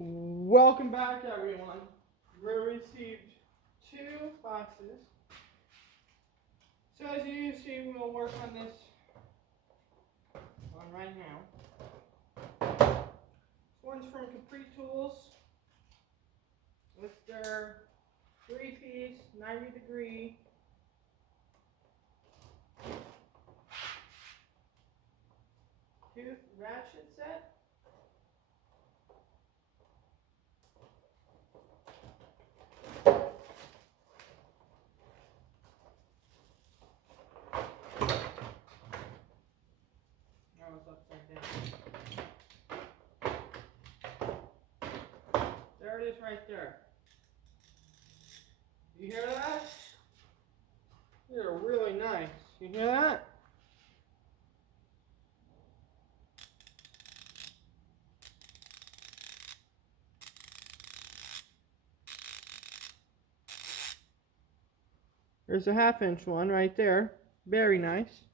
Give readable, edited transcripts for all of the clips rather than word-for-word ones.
Welcome back, everyone. We received 2 boxes. So as you see, we'll work on this one right now. This one's from Capri Tools with their 3-piece 90-degree tooth ratchet set. That was upside down. There it is right there. You hear that? They're really nice. You hear that? There's a 1/2-inch one right there. Very nice.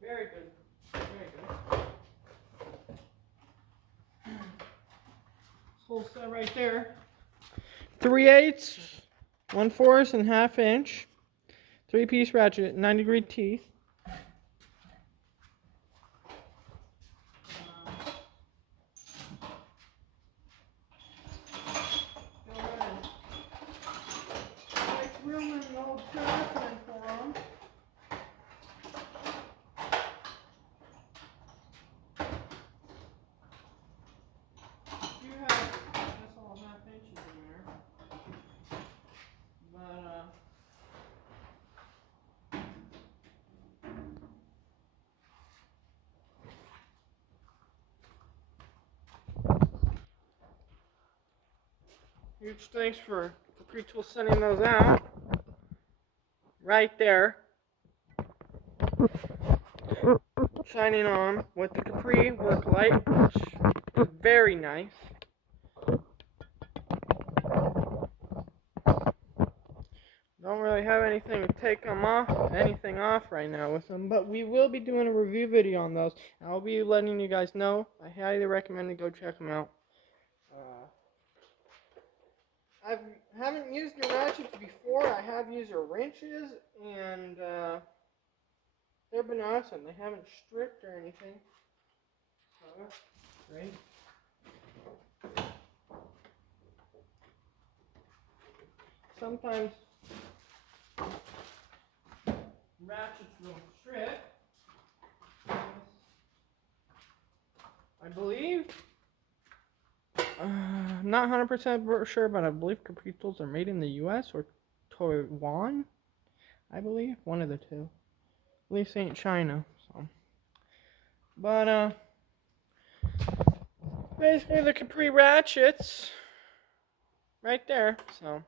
Very good. Very good. This whole set right there. 3/8, 1/4, and 1/2-inch. 3-piece ratchet, 90-degree teeth. Huge thanks for Capri Tools sending those out. Right there. Shining on with the Capri work light, which is very nice. Don't really have anything to take anything off right now with them, but we will be doing a review video on those. I'll be letting you guys know. I highly recommend to go check them out. I haven't used the ratchets before. I have used their wrenches, and they've been awesome. They haven't stripped or anything. So that's great. Sometimes ratchets will strip. I believe. I'm not 100% sure, but I believe Capri Tools are made in the U.S. or Taiwan. I believe one of the two. At least ain't China. So, but basically the Capri ratchets, right there. So,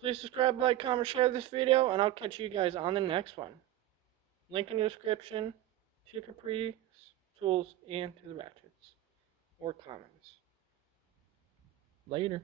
please subscribe, like, comment, share this video, and I'll catch you guys on the next one. Link in the description to Capri Tools and to the ratchets or comments. Later.